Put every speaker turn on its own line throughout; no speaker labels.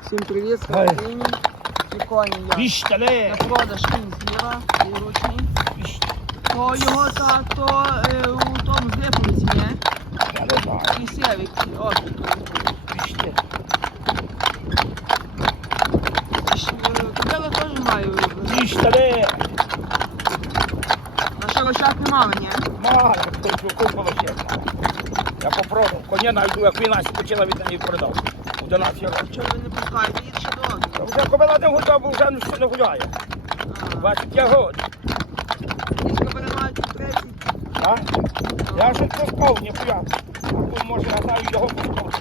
Всім привіт, з Україні. Ці коні я. На продаж кінь зліва, ручний. То його тато у тому зліповиці, ні?
Я не знаю.
І сєвік, от. Кобили теж маю.
Віштали.
На широчах нема, ні?
Мало, хто купила ще. Я попродав. Коня найду, як війна почала від неї продав. 11 років.
Чого ви не пускаєте? Їдь ще до.
Вже кобила не гуляє, бо вже не гуляє. 20 років.
Ці кобили мають 30.
Так? Я щось поспав, не п'яв. А тут, може, я знаю, його пустав.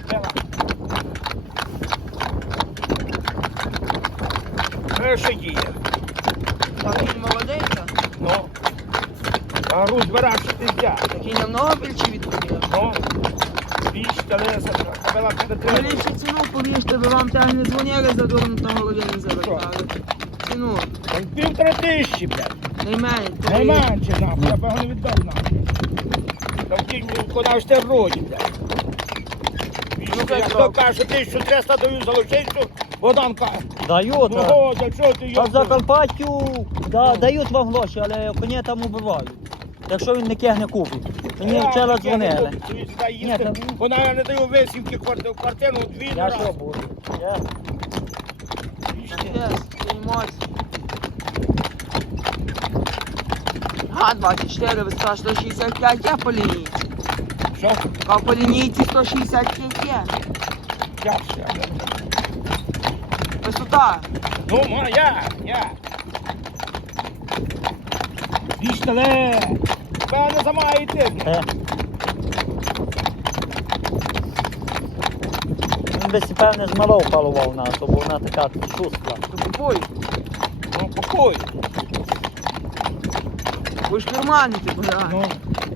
Що діє?
Так він молодий, так?
Ну. А гру збирав, що ти взяв.
Такий намного більший від кобили.
Ну. Віштали, кобила піде
Ви
треба.
ліпше ціну поліжте, ви вам так не дзвонили за дурного години завертали. Ціну.
1500, блядь.
Найменше.
Найменше, нахуй, я б його не віддав, нахуй. Там ті, куди ж ти роді, блядь. Я хто каже, 1300 даю за лошицю, Богдан каже.
Дають,
Ну, Годя, що ти,
а в
його?
Закарпаттю дають вам гроші, але коні там убивають. Якщо він не кегне купить. Мені вчора дзвонили. Ні, там-
Вона не даю висівки квартиру, дві
Я
на раз.
що буду? Я...
Yes, емоції. А, 24, ви сказали, 165 є по лінійці.
Що?
А по лінійці 165 є.
Я ще.
Висота.
Ну, я. Віштале. Ви не замаєте.
Він би певне з малого палував нас, бо вона така шустра.
То купуй.
Ну, покой.
Ви ж нормальний, Богдан.
Ну.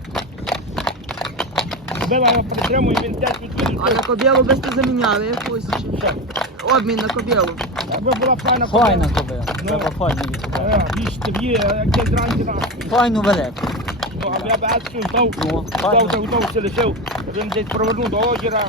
Била я притримую, він 5 відкинув.
А на кобілу би сте заміняли якусь? чи?
Що?
Обмін на кобілу.
Аби була файна
Файна кобила.
Ну.
Треба файну кобила.
Вішталь є, як десь зранці нахуй.
Файну велику.
Ну, а я б акцію здав.
Ну,
Здав,
файну.
все лишив. Він десь провернув до озера.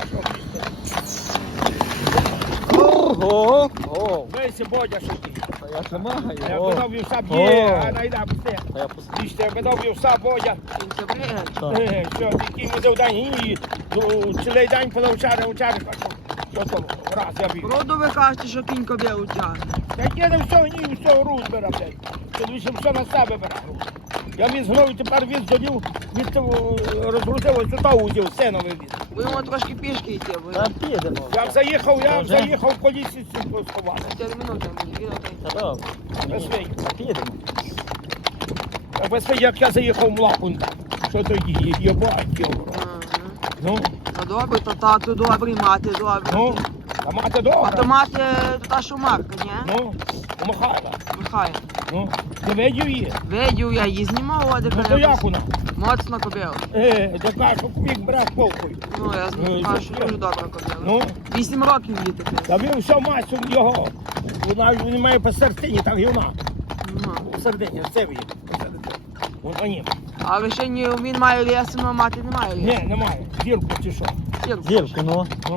Ого! О!
Весь Бодя що ти.
Я тримаю.
Я
О!
видав вівса б'є,
О.
а найда все.
Я пустив.
Вішталь, видав вівса Бодя.
Він це бригад.
Так.
Що, який ми дав день, і цілий день подав чари, що то, раз я бив.
Роду ви кажете, що кінь кобілу тягне.
Та я не все, ні, все груз бере, блядь. Чоловіче все на себе бере груз. Я віз гною, тепер віз додів, від того розгрузив, ось туди узів, синовий віз.
Будемо трошки пішки йти, бо
Та підемо.
Я б заїхав в колісі сховати.
4 минути мені відати.
Та добре.
Без свій.
Та підемо.
А без свій, як я заїхав в Млакунта. Що тоді, єбать його. Ну,
Ну добре, то тату добрий, мати добре.
ну, а мати
А
добра.
то мати та що Марка, ні?
Ну, у Михайла.
Михайло.
Ну, ти видів її?
Видів я її знімав, а
Ну, то як вона?
моцно кобила.
Де кажу, кубік бере полкою.
Ну, я
Ну,
знаю, що дуже добра кобила.
Ну,
8 років їй таке.
та він все масу його. Вона ж не має по середині, так і вона.
Ну.
У середині, це він. Вон по ним.
Але ще ні, він має лісу, а мати не має лісу.
Ні, немає. Дірку чи що.
Дівки, ну.
Ну.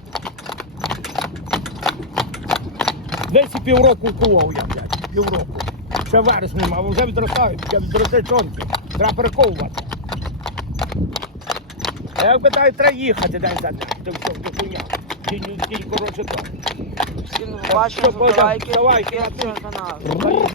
Десь і півроку кував я, блядь. Півроку. Ще вересня мав, вже відростають, я відросте чонки. Треба перековувати. А як питаю, треба їхати десь за день. То все, до хуйня. Кінь, коротше, то.
Всім бачимо,
Що, Бодя,
лайки,
давай,
підписуйтесь на канал.